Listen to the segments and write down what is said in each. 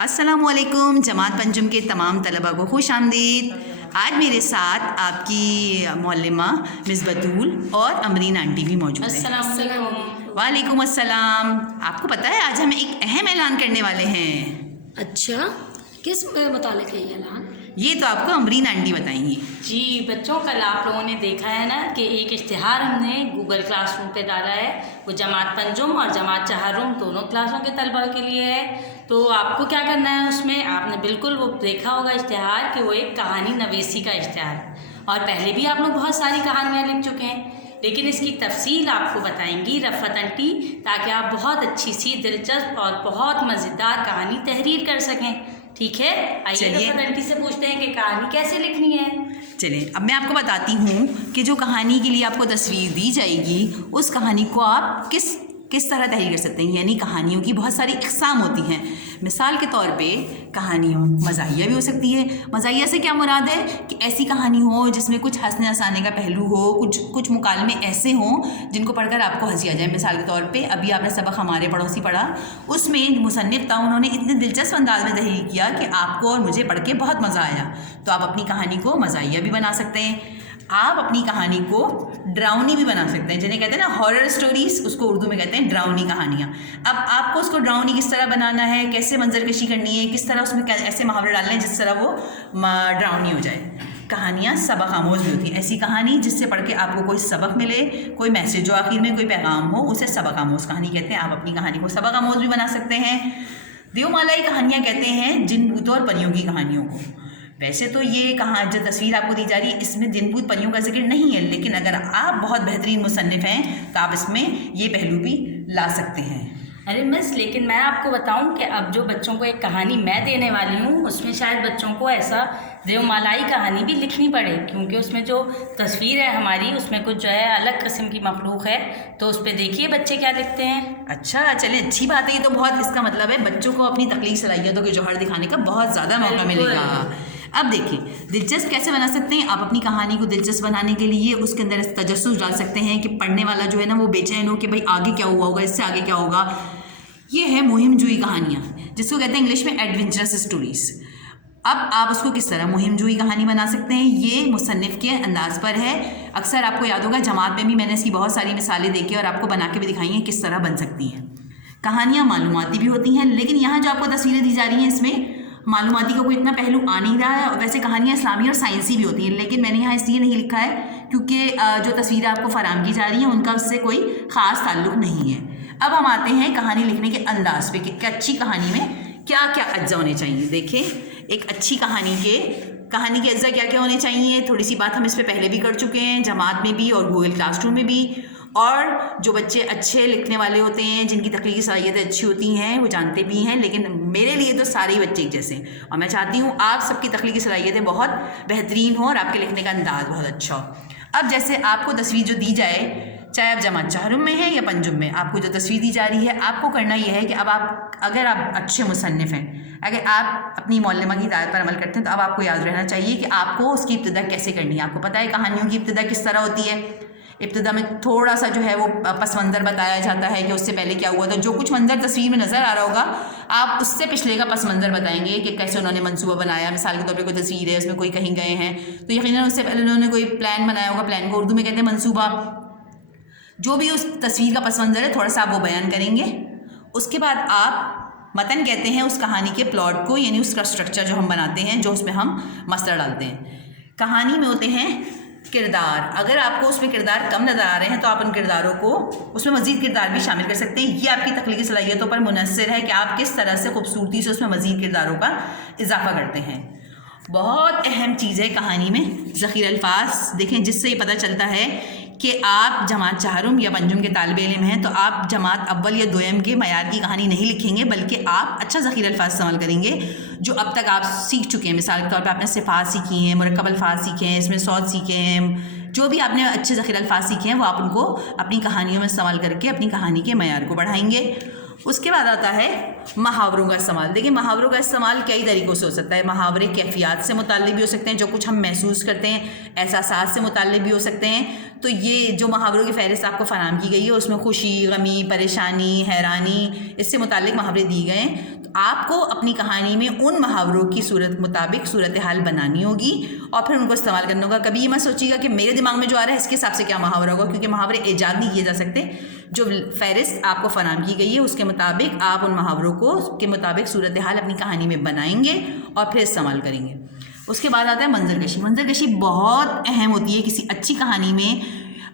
अस्सलाम वालेकुम जमात पंजुम के तमाम तलबा को खुश आमदीद। आज मेरे साथ आपकी मौल्लिमा मिस बतूल और अमरीन आंटी भी मौजूद हैं। अस्सलाम वालेकुम। वालेकुम अस्सलाम। आपको पता है आज हम एक अहम ऐलान करने वाले हैं। अच्छा, किस मुतालिक है ये ऐलान? ये तो आपको अमरीन आंटी बताएंगी। जी बच्चों, कल आप लोगों ने देखा है ना कि एक इश्तिहार हमने गूगल क्लासरूम पे डाला है। वो जमात पंजुम और जमात चहारुम दोनों क्लासों के तलबा के लिए है। तो आपको क्या करना है, उसमें आपने बिल्कुल वो देखा होगा इश्तिहार कि वो एक कहानी नवीसी का इश्तिहार है। और पहले भी आप लोग बहुत सारी कहानियाँ लिख चुके हैं, लेकिन इसकी तफसील आपको बताएंगी रफ़त आंटी, ताकि आप बहुत अच्छी सी दिलचस्प और बहुत मज़ेदार कहानी तहरीर कर सकें। ठीक है, आइए रफ़त आंटी से पूछते हैं कि कहानी कैसे लिखनी है। चलिए, अब मैं आपको बताती हूँ कि जो कहानी के लिए आपको तस्वीर दी जाएगी उस कहानी को आप किस तरह तहरीर कर सकते हैं। यानी कहानियों की बहुत सारी इक़साम होती हैं। मिसाल के तौर पे कहानियों मज़ाहिया भी हो सकती है। मज़ाहिया से क्या मुराद है कि ऐसी कहानी हो जिसमें कुछ हंसने हंसाने का पहलू हो, कुछ मुकालमे ऐसे हों जिनको पढ़कर आपको हंसी आ जाए। मिसाल के तौर पे अभी आपने सबक हमारे पड़ोसी पढ़ा, उसमें मुसन्निफ़ था, उन्होंने इतने दिलचस्प अंदाज में तहरीर किया कि आपको और मुझे पढ़ के बहुत मज़ा आया। तो आप अपनी कहानी को मज़ाहिया भी बना सकते हैं। आप अपनी कहानी को ड्राउनी भी बना सकते हैं, जिन्हें कहते हैं ना हॉरर स्टोरीज़, उसको उर्दू में कहते हैं ड्राउनी कहानियाँ। अब आपको उसको ड्राउनी किस तरह बनाना है, कैसे मंजरकशी करनी है, किस तरह उसमें ऐसे मुहावरे डालने हैं जिस तरह वो ड्राउनी हो जाए। कहानियाँ सबक आमोज़ भी होती हैं। ऐसी कहानी जिससे पढ़ के आपको कोई सबक मिले, कोई मैसेज हो, आखिर में कोई पैगाम हो, उसे सबक आमोज़ कहानी कहते हैं। आप अपनी कहानी को सबक आमोज़ भी बना सकते हैं। देवमालाई कहानियाँ कहते हैं जिन भूतों और परियों की कहानियों को। वैसे तो ये कहाँ जो तस्वीर आपको दी जा रही है इसमें जिन भूत परियों का जिक्र नहीं है, लेकिन अगर आप बहुत बेहतरीन मुसन्निफ़ हैं तो आप इसमें ये पहलू भी ला सकते हैं। अरे मिस, लेकिन मैं आपको बताऊं कि अब जो बच्चों को एक कहानी मैं देने वाली हूँ उसमें शायद बच्चों को ऐसा देवमालाई कहानी भी लिखनी पड़े, क्योंकि उसमें जो तस्वीर है हमारी उसमें कुछ जो है अलग किस्म की मखलूक है। तो उस पर देखिए बच्चे क्या लिखते हैं। अच्छा, चलें, अच्छी बात है। ये तो बहुत, इसका मतलब है बच्चों को अपनी तख्लीकी सलाहियतों के जौहर दिखाने का बहुत ज़्यादा मौका मिलेगा। अब देखिए, दिलचस्प कैसे बना सकते हैं। आप अपनी कहानी को दिलचस्प बनाने के लिए उसके अंदर तजस्सुस डाल सकते हैं कि पढ़ने वाला जो है ना वो बेचैन हो कि भाई आगे क्या हुआ होगा, इससे आगे क्या होगा। ये है मुहिम जुई कहानियाँ, जिसको कहते हैं इंग्लिश में एडवेंचरस स्टोरीज़। अब आप उसको किस तरह मुहिम जुई कहानी बना सकते हैं, ये मुसन्निफ़ के अंदाज़ पर है। अक्सर आपको याद होगा जमात में भी मैंने इसकी बहुत सारी मिसालें देखी और आपको बना के भी दिखाई हैं किस तरह बन सकती हैं। कहानियाँ मालूमाती भी होती हैं, लेकिन यहाँ जो आपको तस्वीरें दी जा रही हैं इसमें मालूमाती का कोई इतना पहलू आ नहीं रहा है। वैसे कहानियाँ इस्लामी और साइंसी भी होती हैं, लेकिन मैंने यहाँ इसलिए नहीं लिखा है क्योंकि जो तस्वीरें आपको फराहम की जा रही हैं उनका उससे कोई ख़ास ताल्लुक़ नहीं है। अब हम आते हैं कहानी लिखने के अंदाज़ पे कि अच्छी कहानी में क्या क्या अज्जा होने चाहिए। देखें, एक अच्छी कहानी के अज्जा क्या क्या होने चाहिए। थोड़ी सी बात हम इस पर पहले भी कर चुके हैं, जमात में भी और गूगल क्लासरूम में भी। और जो बच्चे अच्छे लिखने वाले होते हैं, जिनकी तख्लीकी सलाहियतें अच्छी होती हैं, वो जानते भी हैं, लेकिन मेरे लिए तो सारे ही बच्चे एक जैसे हैं और मैं चाहती हूँ आप सबकी तख्लीकी सलाहियतें बहुत बेहतरीन हो और आपके लिखने का अंदाज़ बहुत अच्छा हो। अब जैसे आपको तस्वीर जो दी जाए, चाहे आप जमात चहारुम में है या पंजुम में, आपको जो तस्वीर दी जा रही है आपको करना यह है कि अब अगर आप अच्छे मुसन्निफ़ हैं, अगर आप अपनी मौल्लिमा की हिदायत पर अमल करते हैं, तो अब आपको याद रहना चाहिए कि आपको उसकी इब्तिदा कैसे करनी है। आपको पता है कहानियों की इब्तिदा किस तरह होती है। इब्तिदा में थोड़ा सा जो है वो पस मंज़र बताया जाता है कि उससे पहले क्या हुआ था। जो कुछ मंज़र तस्वीर में नज़र आ रहा होगा आप उससे पिछले का पस मंज़र बताएंगे कि कैसे उन्होंने मंसूबा बनाया। मिसाल के तौर पे कोई तस्वीर है, उसमें कोई कहीं गए हैं तो यकीनन उससे पहले उन्होंने कोई प्लान बनाया होगा। प्लान को उर्दू में कहते हैं मंसूबा। जो भी उस तस्वीर का पस मंज़र है थोड़ा सा आप वो बयान करेंगे। उसके बाद आप मतन कहते हैं उस कहानी के प्लॉट को, यानी उसका स्ट्रक्चर जो हम बनाते हैं, जो उसमें हम मसला डालते हैं। कहानी में होते हैं किरदार। अगर आपको उसमें किरदार कम नज़र आ रहे हैं तो आप उन किरदारों को उसमें मज़ीद किरदार भी शामिल कर सकते हैं। ये आपकी तख्लीकी सलाहियतों पर मुनहसर है कि आप किस तरह से खूबसूरती से उसमें मज़ीद किरदारों का इजाफा करते हैं। बहुत अहम चीज़ है कहानी में ज़ख़ीर अल्फाज। देखें, जिससे ये पता चलता है कि आप जमात चहारुम या पंजुम के तालिबे इल्म हैं तो आप जमात अव्वल या दोयम के मयार की कहानी नहीं लिखेंगे, बल्कि आप अच्छा ज़ख़ीर अल्फाज इस्तेमाल करेंगे जो अब तक आप सीख चुके हैं। मिसाल के तौर पे आपने सिफ़ात सीखी हैं, मुरक्कब अल्फाज सीखे हैं, इसमें सौद सीखे हैं, जो भी आपने अच्छे ज़ख़ीर अल्फाज सीखे हैं वो आप उनको अपनी कहानियों में इस्तेमाल करके अपनी कहानी के मयार को बढ़ाएंगे। उसके बाद आता है محاوروں کا استعمال. دیکھیں محاوروں کا استعمال کئی طریقوں سے ہو سکتا ہے. محاورے کیفیات سے متعلق بھی ہو سکتے ہیں, جو کچھ ہم محسوس کرتے ہیں, احساسات سے متعلق بھی ہو سکتے ہیں. تو یہ جو محاوروں کی فہرست آپ کو فراہم کی گئی ہے اس میں خوشی, غمی, پریشانی, حیرانی, اس سے متعلق محاورے دیے گئے ہیں. تو آپ کو اپنی کہانی میں ان محاوروں کی مطابق صورتحال بنانی ہوگی اور پھر ان کو استعمال کرنا ہوگا. کبھی یہ مت سوچیے گا کہ میرے دماغ میں جو آ رہا ہے اس کے حساب سے کیا محاورہ ہوگا, کیونکہ محاورے ایجاد نہیں کیے جا سکتے. جو فہرست آپ کو فراہم کی گئی ہے اس کے مطابق آپ ان محاوروں کو اس کے مطابق صورتحال اپنی کہانی میں بنائیں گے اور پھر استعمال کریں گے. اس کے بعد آتا ہے منظر کشی. منظر کشی بہت اہم ہوتی ہے کسی اچھی کہانی میں.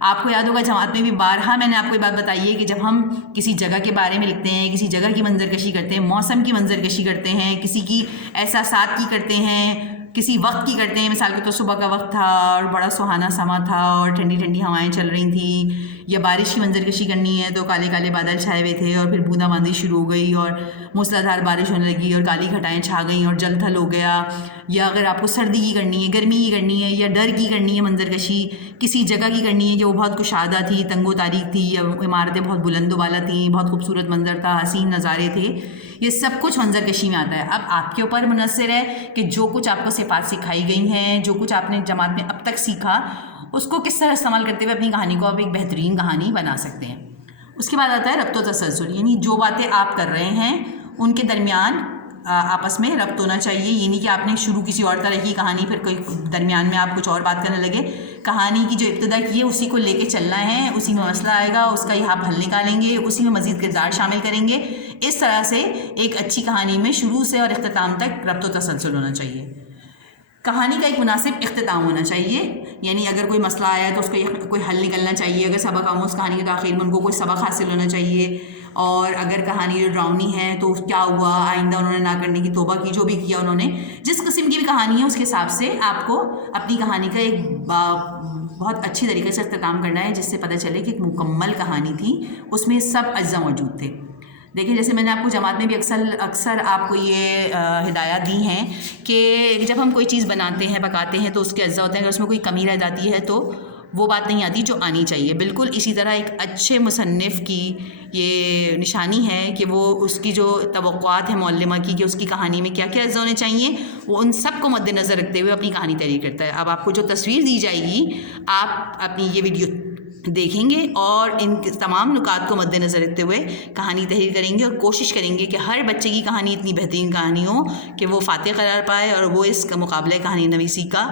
آپ کو یاد ہوگا جماعت میں بھی بارہا میں نے آپ کو یہ بات بتائی ہے کہ جب ہم کسی جگہ کے بارے میں لکھتے ہیں, کسی جگہ کی منظر کشی کرتے ہیں, موسم کی منظر کشی کرتے ہیں, کسی کی احساسات کی کرتے ہیں, کسی وقت کی کرتے ہیں. مثال کے تو صبح کا وقت تھا اور بڑا سہانا سما تھا اور ٹھنڈی ٹھنڈی ہوائیں چل رہی تھیں, یا بارش کی منظر کشی کرنی ہے تو کالے کالے بادل چھائے ہوئے تھے اور پھر بوندا باندی شروع ہو گئی اور موسلادھار بارش ہونے لگی اور کالی گھٹائیں چھا گئیں اور جل تھل ہو گیا. یا اگر آپ کو سردی کی کرنی ہے, گرمی کی کرنی ہے, یا ڈر کی کرنی ہے منظر کشی, کسی جگہ کی کرنی ہے کہ وہ بہت کشادہ تھی, تنگ و تاریک تھی, یا عمارتیں بہت بلند و بالا تھیں, بہت خوبصورت منظر تھا, حسین نظارے تھے, یہ سب کچھ منظر کشی میں آتا ہے. اب آپ کے اوپر منحصر ہے کہ جو کچھ آپ کو صفات سکھائی گئی ہیں, جو کچھ آپ نے جماعت میں اب تک سیکھا, اس کو کس طرح استعمال کرتے ہوئے اپنی کہانی کو آپ ایک بہترین کہانی بنا سکتے ہیں. اس کے بعد آتا ہے ربط و تسلسل, یعنی جو باتیں آپ کر رہے ہیں ان کے درمیان آپس میں ربط ہونا چاہیے. یہ نہیں کہ آپ نے شروع کسی اور طرح کی کہانی, پھر کوئی درمیان میں آپ کچھ اور بات کرنے لگے. کہانی کی جو ابتدا کی ہے اسی کو لے کے چلنا ہے, اسی میں مسئلہ آئے گا, اس کا یہ آپ حل نکالیں گے, اسی میں مزید کردار شامل کریں گے. اس طرح سے ایک اچھی کہانی میں شروع سے اور اختتام تک ربط و تسلسل ہونا چاہیے. کہانی کا ایک مناسب اختتام ہونا چاہیے, یعنی اگر کوئی مسئلہ آیا ہے تو اس کا کوئی حل نکلنا چاہیے. اگر سبق آموز کہانی کے تاخیر میں ان کو کوئی سبق حاصل ہونا چاہیے. اور اگر کہانی جو ڈراؤنی ہے تو کیا ہوا, آئندہ انہوں نے نہ کرنے کی توبہ کی, جو بھی کیا انہوں نے, جس قسم کی بھی کہانی ہے اس کے حساب سے آپ کو اپنی کہانی کا ایک بہت اچھی طریقے سے اختتام کرنا ہے, جس سے پتہ چلے کہ ایک مکمل کہانی تھی, اس میں سب اجزاء موجود تھے. دیکھیں جیسے میں نے آپ کو جماعت میں بھی اکثر آپ کو یہ ہدایات دی ہیں کہ جب ہم کوئی چیز بناتے ہیں, پکاتے ہیں, تو اس کے اجزاء ہوتے ہیں. اگر اس میں کوئی کمی رہ جاتی ہے تو وہ بات نہیں آتی جو آنی چاہیے. بالکل اسی طرح ایک اچھے مصنف کی یہ نشانی ہے کہ وہ اس کی جو توقعات ہیں معلمہ کی کہ اس کی کہانی میں کیا کیا اجزاء ہونے چاہیے, وہ ان سب کو مد نظر رکھتے ہوئے اپنی کہانی تحریر کرتا ہے. اب آپ کو جو تصویر دی جائے گی, آپ اپنی یہ ویڈیو دیکھیں گے اور ان تمام نکات کو مد نظر رکھتے ہوئے کہانی تحریر کریں گے اور کوشش کریں گے کہ ہر بچے کی کہانی اتنی بہترین کہانی ہو کہ وہ فاتح قرار پائے اور وہ اس کا مقابلہ کہانی نویسی کا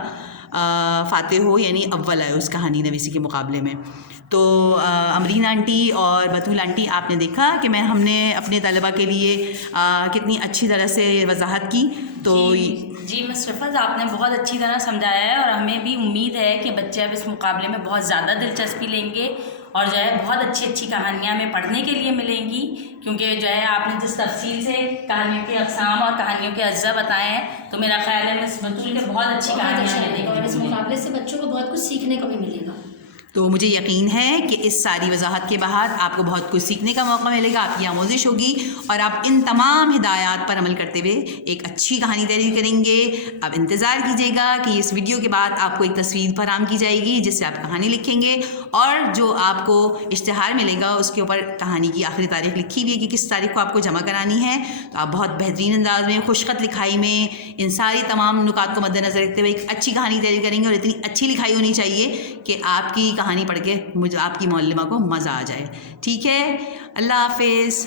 فاتح ہو, یعنی اول آئے اس کہانی نویسی کے مقابلے میں. تو امرین آنٹی اور بطول آنٹی, آپ نے دیکھا کہ ہم نے اپنے طلبہ کے لیے کتنی اچھی طرح سے وضاحت کی. تو جی مس رفعت, آپ نے بہت اچھی طرح سمجھایا ہے اور ہمیں بھی امید ہے کہ بچے اب اس مقابلے میں بہت زیادہ دلچسپی لیں گے اور جو ہے بہت اچھی اچھی کہانیاں ہمیں پڑھنے کے لیے ملیں گی, کیونکہ جو ہے آپ نے جس تفصیل سے کہانیوں کے اقسام اور کہانیوں کے اجزاء بتائے ہیں, تو میرا خیال ہے مس بطول کے بہت اچھی کہانیاں اور اس مقابلے سے بچوں کو بہت کچھ سیکھنے کو بھی ملے گا. تو مجھے یقین ہے کہ اس ساری وضاحت کے بعد آپ کو بہت کچھ سیکھنے کا موقع ملے گا, آپ کی آموزش ہوگی اور آپ ان تمام ہدایات پر عمل کرتے ہوئے ایک اچھی کہانی تحریر کریں گے. اب انتظار کیجیے گا کہ اس ویڈیو کے بعد آپ کو ایک تصویر فراہم کی جائے گی جس سے آپ کہانی لکھیں گے, اور جو آپ کو اشتہار ملے گا اس کے اوپر کہانی کی آخری تاریخ لکھی ہوئی ہے کہ کس تاریخ کو آپ کو جمع کرانی ہے. تو آپ بہت بہترین انداز میں, خوشخط لکھائی میں ان ساری تمام نکات کو مد نظر رکھتے ہوئے ایک اچھی کہانی تحریر کریں گے, اور اتنی اچھی لکھائی ہونی چاہیے کہ آپ کی کہانی پڑھ کے مجھے آپ کی معلمہ کو مزہ آ جائے. ٹھیک ہے, اللہ حافظ.